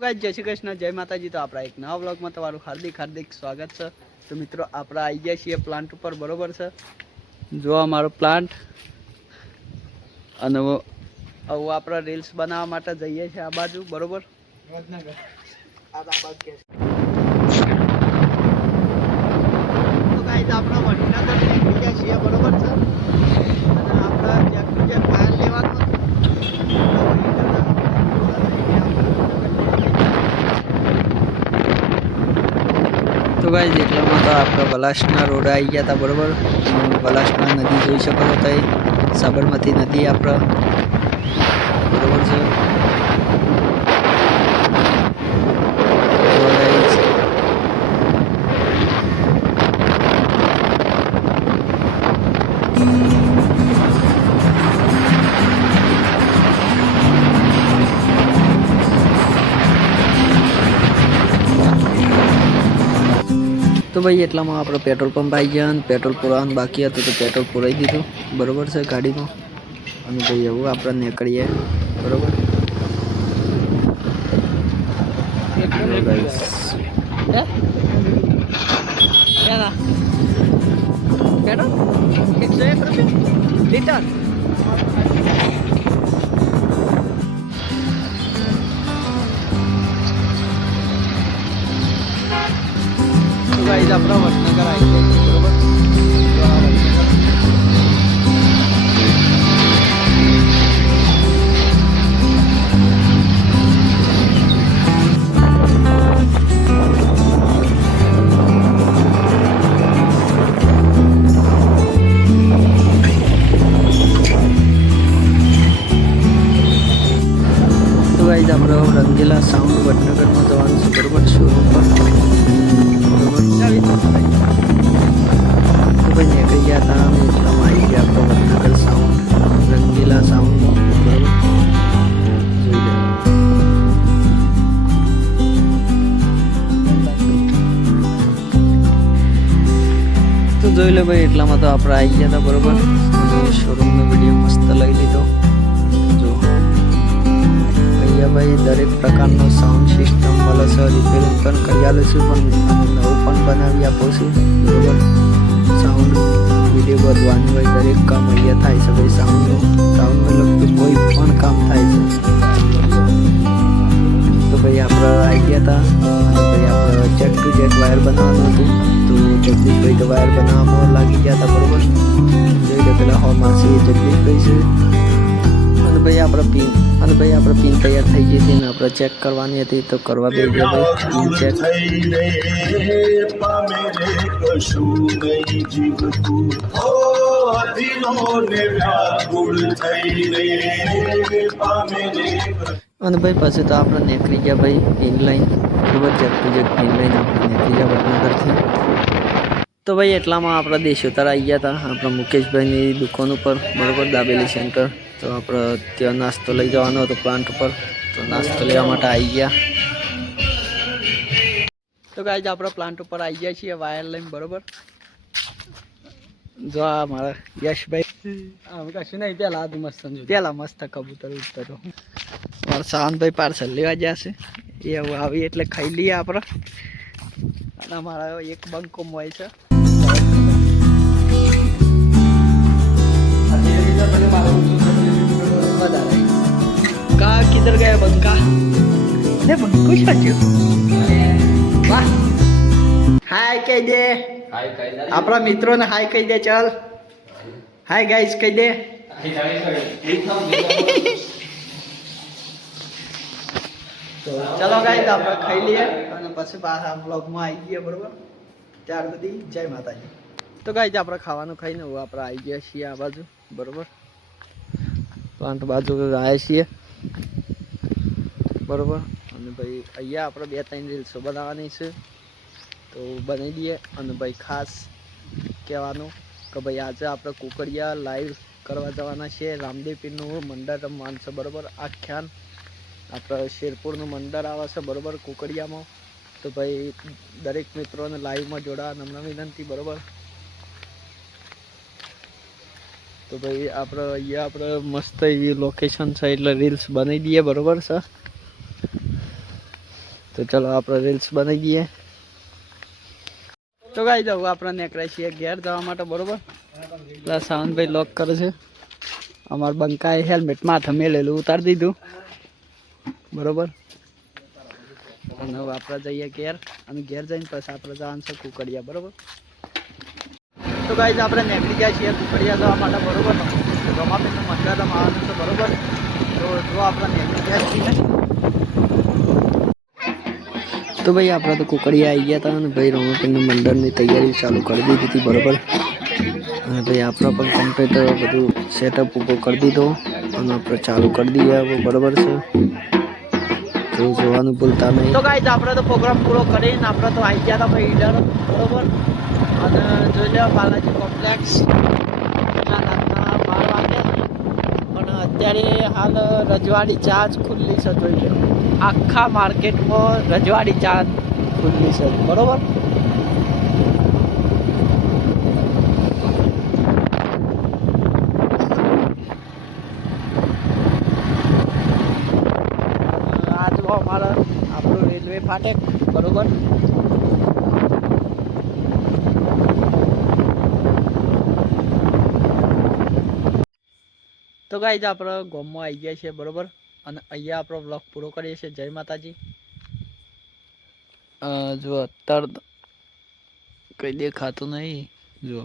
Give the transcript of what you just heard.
તો જય શ્રી કૃષ્ણ, જય માતાજી. તો આપણા એક નવા વ્લોગમાં તમારું હાર્દિક હાર્દિક સ્વાગત છે. તો મિત્રો, આપણે આવી ગયા છીએ પ્લાન્ટ ઉપર, બરોબર છે? જો અમારો પ્લાન્ટ અને હવે આપણે રીલ્સ બનાવવા માટે જઈએ છીએ આ બાજુ, બરોબર? આપણા વડનગર નીકળી ગયા છીએ, બરોબર છે? અને આપણે જ્યાં જ્યાં ફાયર ભાઈ જેટલામાં તો આપણે બલાસના રોડ આવી ગયા હતા બરોબર? બલાસના નદી જોઈ શકો છો તો સાબરમતી નદી આપણે બરાબર છે. Thank guys, તો ભાઈ, એટલામાં આપણે પેટ્રોલ પંપ આવી ગયા અને પેટ્રોલ પુરાવાનું બાકી હતું તો પેટ્રોલ પુરાઈ દીધું. બરોબર છે ગાડીમાં? અને ભાઈ એવું આપણે નીકળીએ. બરોબર? Guys. લીટર? ગાઈઝ આપણા વડનગર આવી ગયા છે, બરોબર? ગાઈઝ આપણે રંગીલા સાઉન્ડ વડનગરમાં જવાનું છે બરોબર? શોરૂમ. પર તો ગયા હતા સાઉન્ડ રંગીલા સાઉન્ડ તો જોઈ લે ભાઈ, એટલામાં તો આપણે આવી ગયા હતા બરોબર. શોરૂમનો વીડિયો મસ્ત લઈ લીધો. અહીંયા ભાઈ દરેક પ્રકારનો સાઉન્ડ સિસ્ટમ મળે છે રિપેરિંગ પણ કરી આલે છું, પણ નવું પણ બનાવી આપો છું. બરોબર? સાઉન્ડ વીડિયો બધવાની હોય, દરેક કામ અહીંયા થાય છે ભાઈ સાઉન્ડનું સાઉન્ડને લગતું કોઈ પણ કામ થાય છે. તો ભાઈ આપણે આવી ગયા હતા. ભાઈ જેટ ટુ જેટ વાયર બનાવવાનું હતું. તો જગદીશભાઈ તો વાયર બનાવવામાં લાગી ગયા હતા, બરોબર? જોઈ લે પેલા હોમાં છે જગદીશભાઈ છે. અને ભાઈ આપણે પિન અને ભાઈ આપણે પિન તૈયાર થઈ ગઈ હતી ને આપણે ચેક કરવાની હતી તો કરવા બે ગયા ભાઈ પિન ચેક અને ભાઈ પછી તો આપણે નીકળી ગયા ભાઈ પિન લાઈન ખૂબ જ જગતું જગ પિન લાઈન આપણે નીકળી ગયા વડનગરથી. તો ભાઈ એટલામાં આપણા દેશ ઉતાર આવી ગયા હતા. આપણા મુકેશભાઈની દુકાન ઉપર બરોબર દાબેલી સેન્ટર તો આપણે ત્યાં નાસ્તો લઈ જવાનો હતો પ્લાન્ટ ઉપર. તો નાસ્તો લેવા માટે આવી ગયા. તો ગાઈઝ આપણે પ્લાન્ટ ઉપર આવી ગયા છીએ વાયર લઈને બરોબર? જો આ મારા યશભાઈ. આમ કશું નહીં પેલા આ મસ્ત પેલા મસ્ત કબૂતર ઉતરો મારા શાંતભાઈ પાર્સલ લેવા જશે એ હવે આવી એટલે ખાઈ લઈએ આપણે. અને અમારા એક બંકો હોય છે. ને બંકો સાચ્યો વાહ. હાય કહી દે. આપણા મિત્રોને હાય કહી દે ચાલ. હાય ગાઈસ કહી દે. તો ચલો ગાઈસ આપણે ખાઈ લઈએ અને પછી પાછા બ્લોગમાં આવી ગયા બરોબર? ત્યાર સુધી જય માતાજી. તો ગાઈસ આપણે ખાવાનું ખાઈને હવે આપણે આવી ગયા છીએ આ બાજુ બરોબર? પ્લાન્ટ બાજુ આવ્યા છીએ. બરોબર? અને ભાઈ અહીંયા આપણે બે ત્રણ રીલ્સો બનાવવાની છે. તો બનાવી દઈએ અને ભાઈ ખાસ કહેવાનું કે ભાઈ આજે આપણે કુકડિયા લાઈવ કરવા જવાના છીએ. રામદેવ પીરનું મંડળ રમવાનું છે બરોબર આખ્યાન. આપણે શેરપુરનું મંડળ આવે છે બરોબર કુકડિયામાં. તો ભાઈ દરેક મિત્રોને લાઈવમાં જોડાવા નમ્ર વિનંતી બરોબર. તો ભાઈ આપણે અહીંયા આપણે મસ્ત એવી લોકેશન છે એટલે રીલ્સ બનાવી દઈએ બરોબર છે. તો ચલો આપણે રીલ્સ બનાવી દઈએ. તો ગાઈ જાવ આપણે નેકળાય છીએ ઘેર જવા માટે, બરોબર? પેલા સાવનભાઈ લોક કરે છે. અમાર બંકાએ હેલ્મેટ માથે મેલેલું ઉતારી દીધું. બરોબર? અને આપણે જઈએ ઘેર, અને ઘેર જઈને પછી આપણે જવાનું છે કુકડિયા, બરોબર? તો ગાઈ આપણે નીકળી ગયા છીએ કુકડિયા જવા માટે, બરોબર? રમાબેનનું મંદિરમાં આવવાનું છે, બરોબર? તો જો આપણે નીકળી ગયા છીએ તો ભાઈ આપણે તો કુકડિયા આવી ગયા હતા અને ભાઈ રમાબેનનું મંડળની તૈયારી ચાલુ કરી દીધી હતી બરાબર. અને ભાઈ આપણા પણ કમ્પ્લીટ બધું સેટઅપ ઊભો કરી દીધો અને આપણે ચાલુ કરી દઈએ બરોબર છે. તો જોવાનું ભૂલતા નહીં. તો ગાઈઝ આપણે તો પ્રોગ્રામ પૂરો કરીને આપણે તો આવી ગયા હતા ભાઈ ઈડર, બરોબર? અને જોઈ લો બાલાજી કોમ્પ્લેક્સ પણ અત્યારે હાલ રજવાડી ચા જ ખુલ્લી છે, જોઈ લો આખા માર્કેટમાં રજવાડી ચાંદ ખુલ્લી છે. બરોબર? અમારા આપણું રેલવે ફાટક બરોબર? તો ગાઈઝ, આપણે ગામમાં આવી ગયા છીએ બરોબર? અને અહીંયા આપણો બ્લોગ પૂરો કરીએ છીએ. જય માતાજી. જો અત્યારે કઈ દેખાતું નહીં. જો.